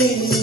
Amen.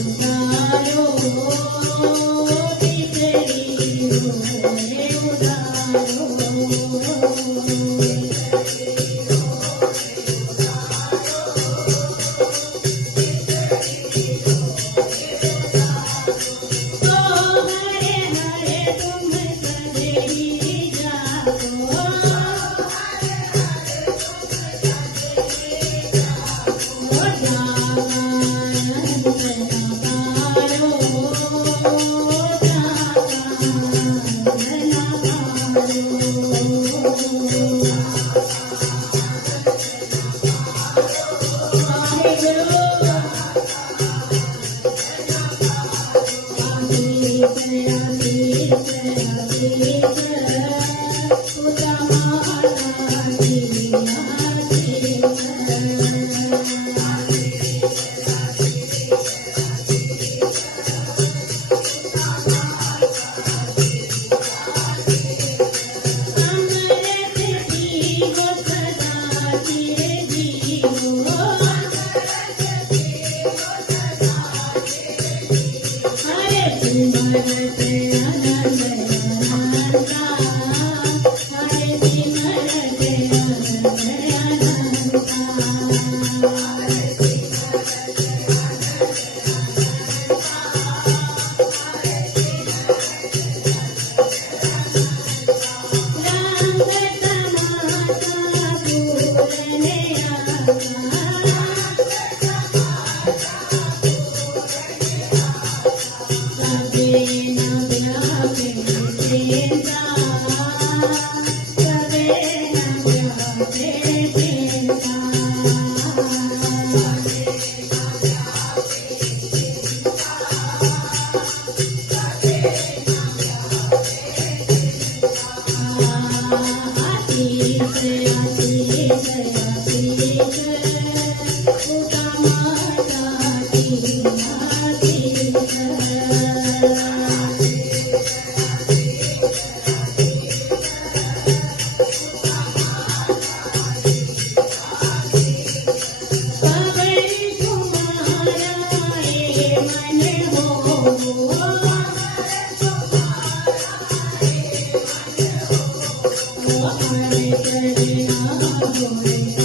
રે રે રે રે